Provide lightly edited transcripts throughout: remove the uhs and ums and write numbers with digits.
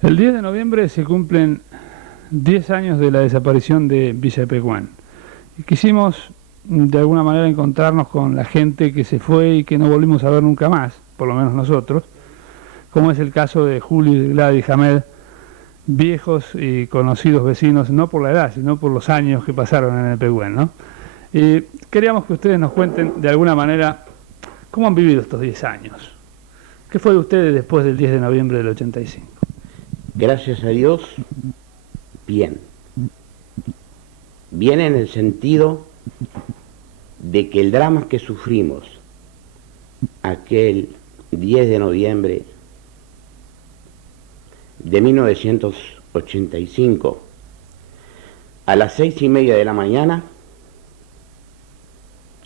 El 10 de noviembre se cumplen 10 años de la desaparición de Villa Epecuén. Y quisimos de alguna manera encontrarnos con la gente que se fue y que no volvimos a ver nunca más, por lo menos nosotros, como es el caso de Julio y Gladys Hamed, viejos y conocidos vecinos, no por la edad, sino por los años que pasaron en Epecuén, ¿no? Y queríamos que ustedes nos cuenten de alguna manera cómo han vivido estos 10 años. ¿Qué fue de ustedes después del 10 de noviembre del 85? Gracias a Dios, bien. Bien en el sentido de que el drama que sufrimos aquel 10 de noviembre de 1985 a las 6:30 de la mañana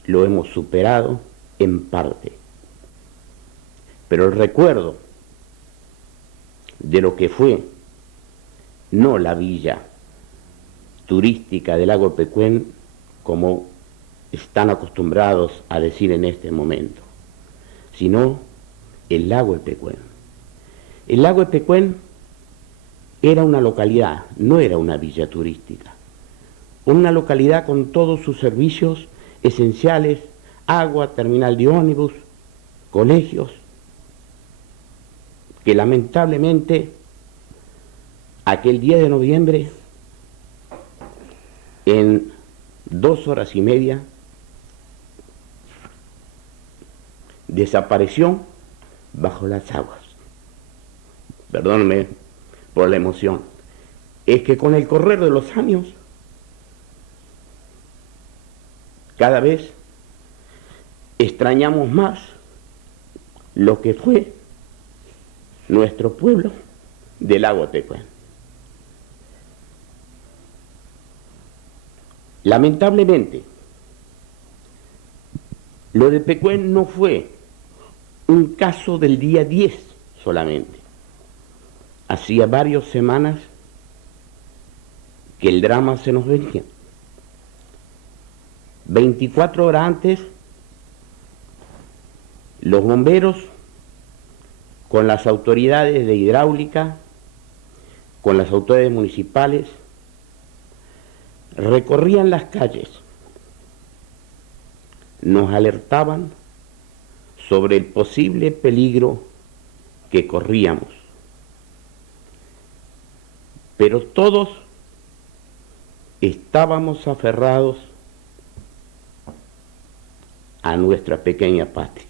lo hemos superado en parte. Pero el recuerdo de lo que fue, no la villa turística del lago Epecuén, como están acostumbrados a decir en este momento, sino el lago Epecuén. El lago Epecuén era una localidad, no era una villa turística, una localidad con todos sus servicios esenciales, agua, terminal de ómnibus, colegios, que lamentablemente aquel 10 de noviembre, en 2 horas y media, desapareció bajo las aguas. Perdónenme por la emoción. Es que con el correr de los años, cada vez extrañamos más lo que fue nuestro pueblo del lago Epecuén. Lamentablemente, lo de Epecuén no fue un caso del día 10 solamente. Hacía varias semanas que el drama se nos venía. 24 horas antes, los bomberos, con las autoridades de hidráulica, con las autoridades municipales, recorrían las calles, nos alertaban sobre el posible peligro que corríamos. Pero todos estábamos aferrados a nuestra pequeña patria.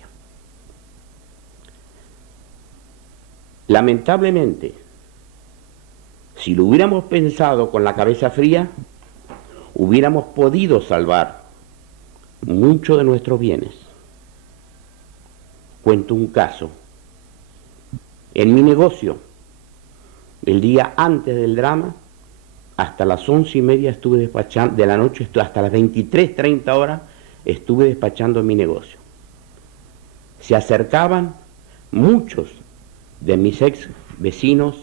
Lamentablemente, si lo hubiéramos pensado con la cabeza fría, hubiéramos podido salvar muchos de nuestros bienes. Cuento un caso. En mi negocio, el día antes del drama, hasta las 11:30 estuve despachando, de la noche hasta las 23:30 horas, estuve despachando en mi negocio. Se acercaban muchos de mis ex vecinos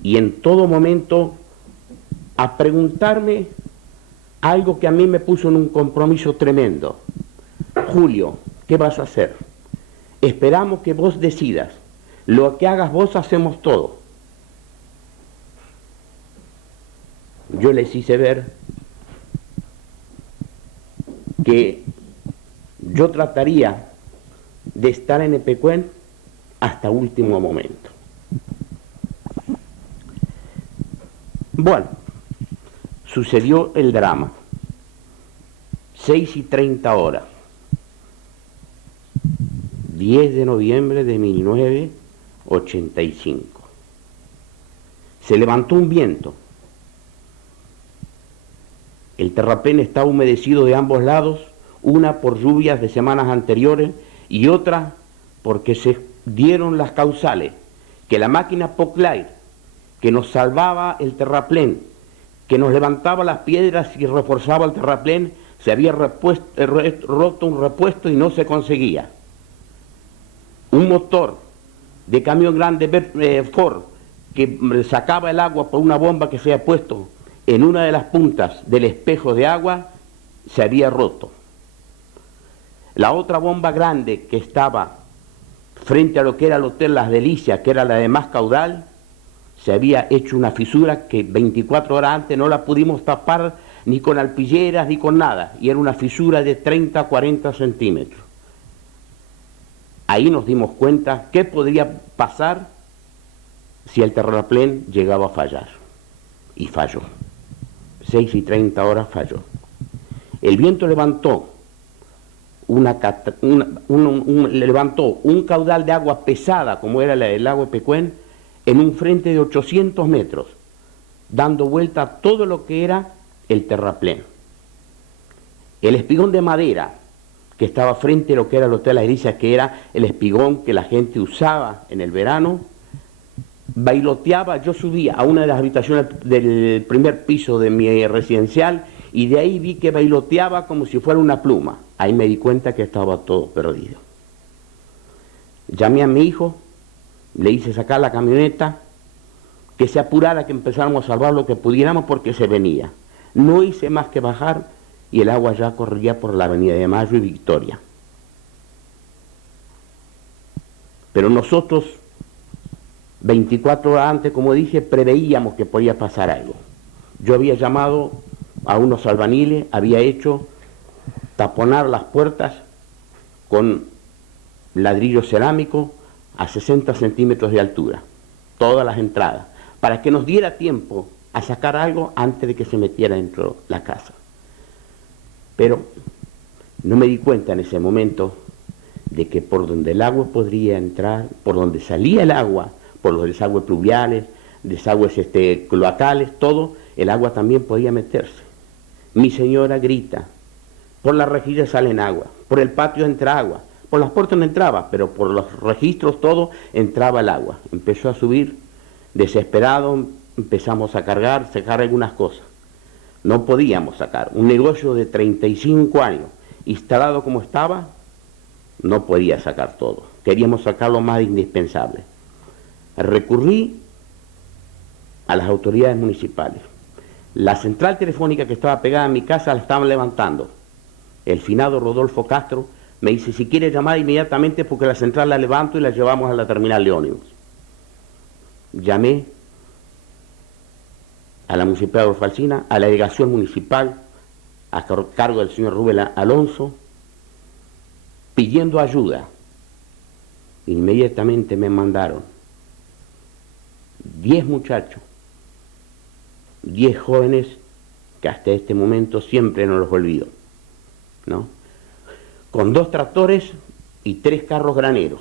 y en todo momento a preguntarme algo que a mí me puso en un compromiso tremendo. Julio, ¿qué vas a hacer? Esperamos que vos decidas. Lo que hagas vos hacemos todo. Yo les hice ver que yo trataría de estar en Epecuén hasta último momento. Bueno, sucedió el drama. 6:30 horas. 10 de noviembre de 1985. Se levantó un viento. El terraplén estaba humedecido de ambos lados, una por lluvias de semanas anteriores y otra porque se dieron las causales, que la máquina Poclair, que nos salvaba el terraplén, que nos levantaba las piedras y reforzaba el terraplén, se había roto un repuesto y no se conseguía. Un motor de camión grande Ford que sacaba el agua por una bomba que se había puesto en una de las puntas del espejo de agua, se había roto. La otra bomba grande que estaba frente a lo que era el Hotel Las Delicias, que era la de más caudal, se había hecho una fisura que 24 horas antes no la pudimos tapar ni con alpilleras ni con nada, y era una fisura de 30 a 40 centímetros. Ahí nos dimos cuenta qué podría pasar si el terraplén llegaba a fallar. Y falló. 6:30 falló. El viento levantó levantó un caudal de agua pesada, como era la del lago de Pecuén, en un frente de 800 metros, dando vuelta a todo lo que era el terraplén. El espigón de madera que estaba frente a lo que era el Hotel Las Delicias, que era el espigón que la gente usaba en el verano, bailoteaba. Yo subía a una de las habitaciones del primer piso de mi residencial y de ahí vi que bailoteaba como si fuera una pluma. Ahí me di cuenta que estaba todo perdido. Llamé a mi hijo, le hice sacar la camioneta, que se apurara, que empezáramos a salvar lo que pudiéramos porque se venía. No hice más que bajar y el agua ya corría por la Avenida de Mayo y Victoria. Pero nosotros, 24 horas antes, como dije, preveíamos que podía pasar algo. Yo había llamado a unos albaniles, había hecho taponar las puertas con ladrillo cerámico a 60 centímetros de altura, todas las entradas, para que nos diera tiempo a sacar algo antes de que se metiera dentro de la casa. Pero no me di cuenta en ese momento de que por donde el agua podría entrar, por donde salía el agua, por los desagües pluviales, desagües cloacales, todo, el agua también podía meterse. Mi señora grita, por la rejilla salen agua, por el patio entra agua, por las puertas no entraba, pero por los registros todo entraba el agua. Empezó a subir, desesperado, empezamos a cargar, sacar algunas cosas. No podíamos sacar. Un negocio de 35 años, instalado como estaba, no podía sacar todo. Queríamos sacar lo más indispensable. Recurrí a las autoridades municipales. La central telefónica que estaba pegada a mi casa la estaban levantando. El finado Rodolfo Castro me dice, si quiere llamar inmediatamente porque la central la levanto y la llevamos a la terminal de ómnibus. Llamé a la Municipalidad de Orfalsina, a la delegación municipal, a cargo del señor Rubén Alonso, pidiendo ayuda. Inmediatamente me mandaron 10 muchachos, 10 jóvenes que hasta este momento siempre no los olvido, ¿no? Con 2 tractores y 3 carros graneros.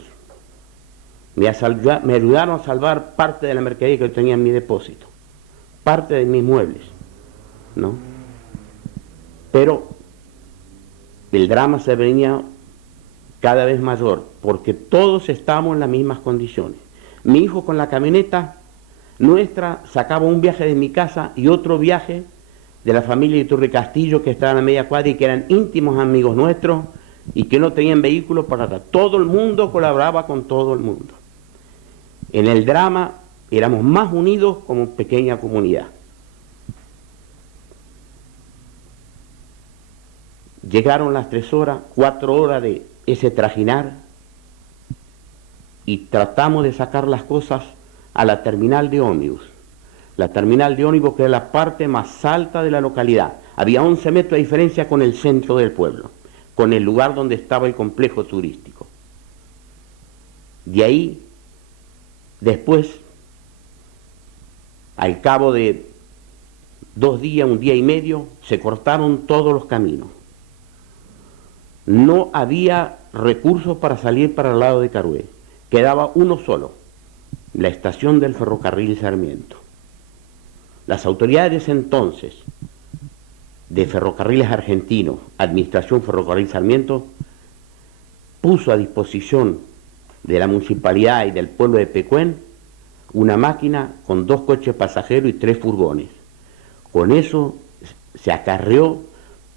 Me ayudaron a salvar parte de la mercadería que yo tenía en mi depósito, parte de mis muebles, ¿no? Pero el drama se venía cada vez mayor, porque todos estábamos en las mismas condiciones. Mi hijo con la camioneta nuestra sacaba un viaje de mi casa y otro viaje de la familia de Iturri Castillo, que estaban a media cuadra y que eran íntimos amigos nuestros y que no tenían vehículos para atrás. Todo el mundo colaboraba con todo el mundo. En el drama éramos más unidos como pequeña comunidad. Llegaron las 3 horas, 4 horas de ese trajinar y tratamos de sacar las cosas a la terminal de ómnibus. La terminal de ómnibus, que es la parte más alta de la localidad. Había 11 metros de diferencia con el centro del pueblo, con el lugar donde estaba el complejo turístico. De ahí, después, al cabo de 2 días, 1 día y medio, se cortaron todos los caminos. No había recursos para salir para el lado de Carué. Quedaba uno solo, la estación del ferrocarril Sarmiento. Las autoridades de ese entonces, de Ferrocarriles Argentinos, Administración Ferrocarril Sarmiento, puso a disposición de la municipalidad y del pueblo de Pecuén una máquina con 2 coches pasajeros y 3 furgones. Con eso se acarreó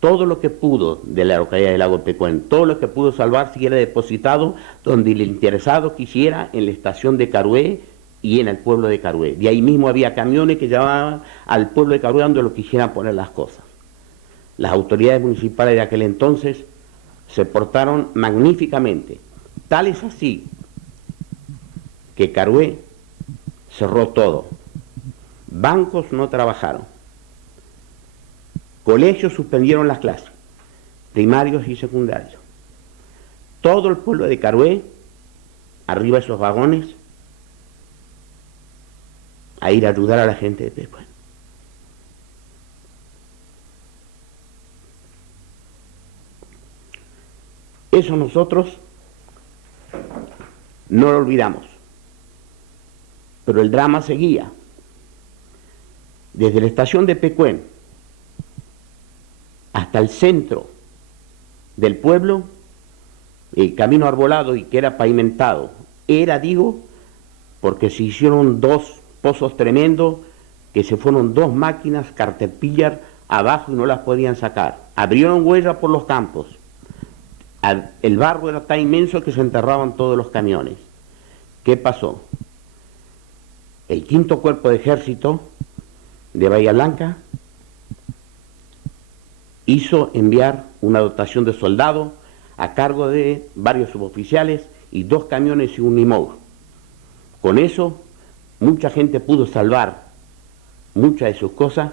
todo lo que pudo de la localidad del lago Pecuén, todo lo que pudo salvar si era depositado donde el interesado quisiera, en la estación de Carué y en el pueblo de Carué. De ahí mismo había camiones que llevaban al pueblo de Carué donde lo quisieran poner las cosas. Las autoridades municipales de aquel entonces se portaron magníficamente. Tal es así que Carué cerró todo. Bancos no trabajaron. Colegios suspendieron las clases, primarios y secundarios. Todo el pueblo de Carué, arriba de esos vagones, a ir a ayudar a la gente de Pecuén. Eso nosotros no lo olvidamos. Pero el drama seguía. Desde la estación de Pecuén hasta el centro del pueblo, el camino arbolado y que era pavimentado, digo, porque se hicieron dos pozos tremendos, que se fueron dos máquinas Caterpillar abajo y no las podían sacar. Abrieron huella por los campos. El barro era tan inmenso que se enterraban todos los camiones. ¿Qué pasó? El 5º Cuerpo de Ejército de Bahía Blanca hizo enviar una dotación de soldados a cargo de varios suboficiales y 2 camiones y un Nimog. Con eso, mucha gente pudo salvar muchas de sus cosas,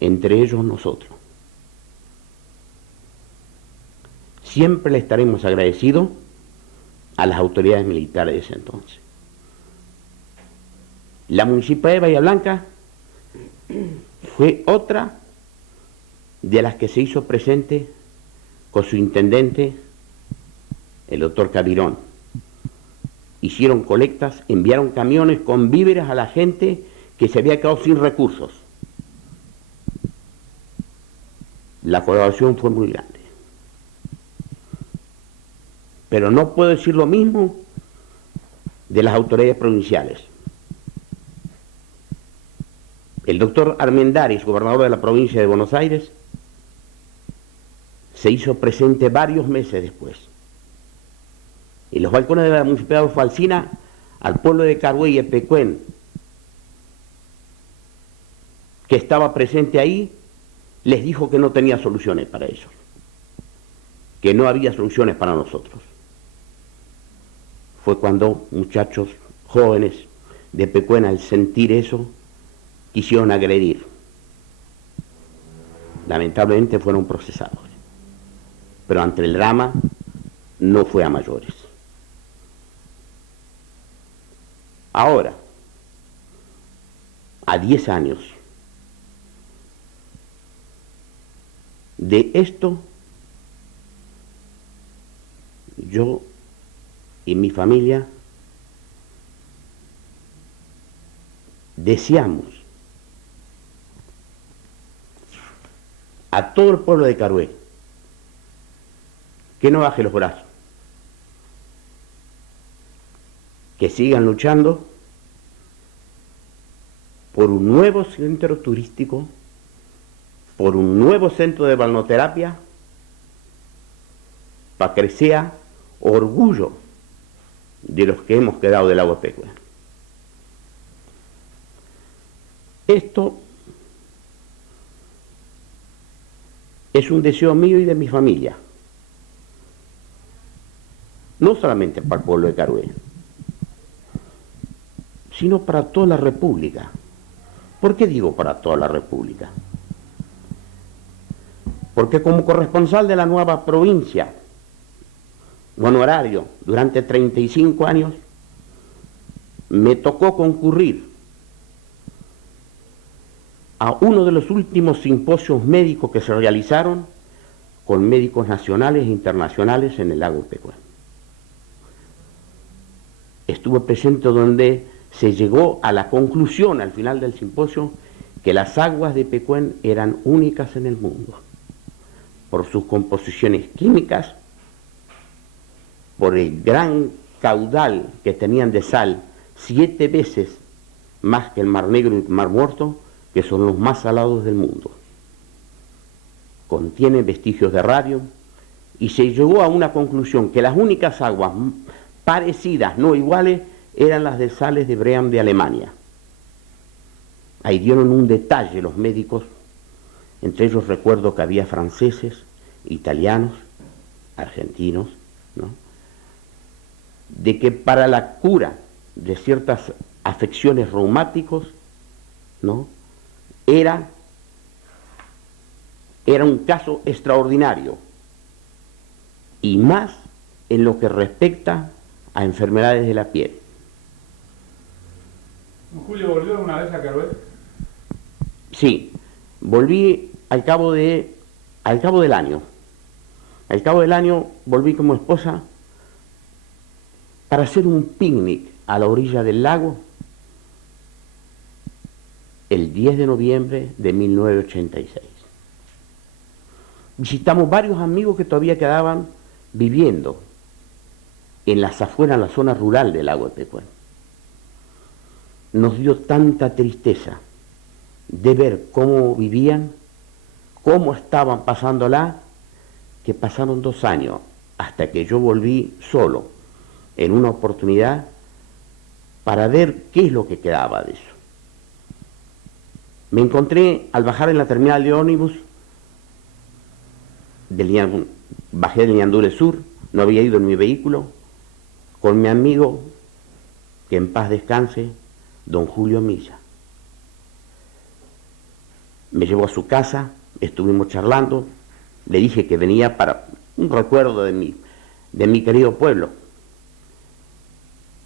entre ellos nosotros. Siempre le estaremos agradecidos a las autoridades militares de ese entonces. La Municipalidad de Bahía Blanca fue otra de las que se hizo presente con su intendente, el doctor Cabirón. Hicieron colectas, enviaron camiones con víveres a la gente que se había quedado sin recursos. La colaboración fue muy grande. Pero no puedo decir lo mismo de las autoridades provinciales. El doctor Armendáriz, gobernador de la provincia de Buenos Aires, se hizo presente varios meses después. En los balcones de la Municipalidad de Falsina, al pueblo de Carué y de Pecuén, que estaba presente ahí, les dijo que no tenía soluciones para ellos, que no había soluciones para nosotros. Fue cuando muchachos jóvenes de Pecuén, al sentir eso, quisieron agredir. Lamentablemente fueron procesados, pero ante el drama no fue a mayores. Ahora, a 10 años de esto, yo y mi familia deseamos a todo el pueblo de Carué que no baje los brazos, que sigan luchando por un nuevo centro turístico, por un nuevo centro de balneoterapia, para que sea orgullo de los que hemos quedado del agua Pecuén. Esto es un deseo mío y de mi familia, no solamente para el pueblo de Carué, sino para toda la República. ¿Por qué digo para toda la República? Porque como corresponsal de la nueva provincia, honorario, durante 35 años, me tocó concurrir a uno de los últimos simposios médicos que se realizaron con médicos nacionales e internacionales en el lago Pecuén. Estuve presente donde se llegó a la conclusión al final del simposio que las aguas de Pecuén eran únicas en el mundo, por sus composiciones químicas, por el gran caudal que tenían de sal, 7 veces más que el Mar Negro y el Mar Muerto, que son los más salados del mundo. Contienen vestigios de radio y se llegó a una conclusión que las únicas aguas parecidas, no iguales, eran las de sales de Bream de Alemania. Ahí dieron un detalle los médicos, entre ellos recuerdo que había franceses, italianos, argentinos, ¿no?, de que para la cura de ciertas afecciones reumáticos, ¿no? Era un caso extraordinario, y más en lo que respecta a enfermedades de la piel. ¿Julio volvió una vez a Carué? Sí, volví al cabo del año. Al cabo del año volví con mi esposa para hacer un picnic a la orilla del lago el 10 de noviembre de 1986. Visitamos varios amigos que todavía quedaban viviendo en las afueras, en la zona rural del lago de Pecuén. Nos dio tanta tristeza de ver cómo vivían, cómo estaban pasándola, que pasaron 2 años hasta que yo volví solo en una oportunidad para ver qué es lo que quedaba de eso. Me encontré al bajar en la terminal de ómnibus, bajé del Ñandure Sur, no había ido en mi vehículo, con mi amigo, que en paz descanse, don Julio Milla. Me llevó a su casa, estuvimos charlando, le dije que venía para un recuerdo de mi querido pueblo.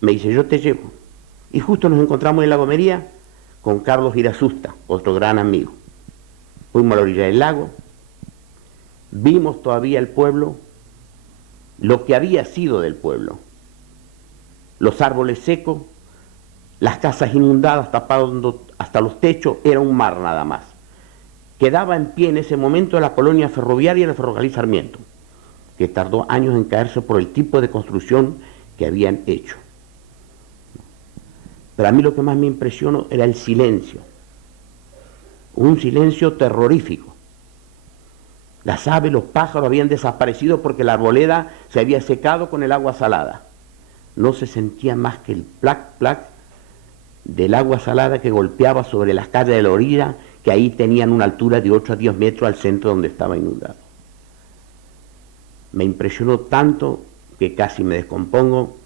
Me dice, yo te llevo. Y justo nos encontramos en la Gomería con Carlos Irasusta, otro gran amigo. Fuimos a la orilla del lago, vimos todavía el pueblo, lo que había sido del pueblo. Los árboles secos, las casas inundadas, tapando hasta los techos, era un mar nada más. Quedaba en pie en ese momento la colonia ferroviaria del Ferrocarril Sarmiento, que tardó años en caerse por el tipo de construcción que habían hecho. Pero a mí lo que más me impresionó era el silencio, un silencio terrorífico. Las aves, los pájaros habían desaparecido porque la arboleda se había secado con el agua salada. No se sentía más que el plac, plac del agua salada que golpeaba sobre las calles de la orilla, que ahí tenían una altura de 8 a 10 metros al centro donde estaba inundado. Me impresionó tanto que casi me descompongo,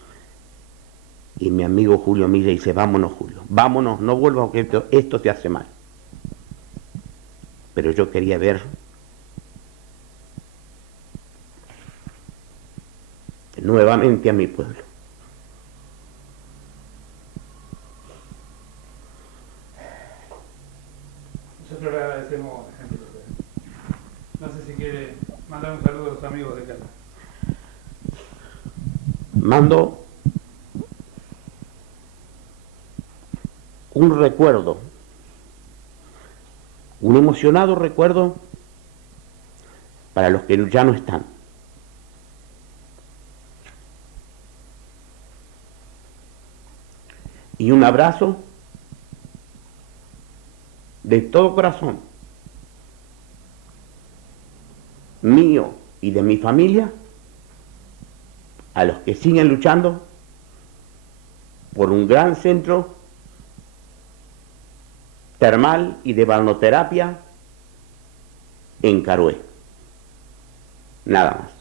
y mi amigo Julio Milla dice, vámonos Julio, vámonos, no vuelvas porque esto te hace mal. Pero yo quería ver nuevamente a mi pueblo. Nosotros le agradecemos, no sé si quiere mandar un saludo a los amigos de casa. Mando un recuerdo, un emocionado recuerdo para los que ya no están. Y un abrazo de todo corazón, mío y de mi familia, a los que siguen luchando por un gran centro termal y de balneoterapia en Carué. Nada más.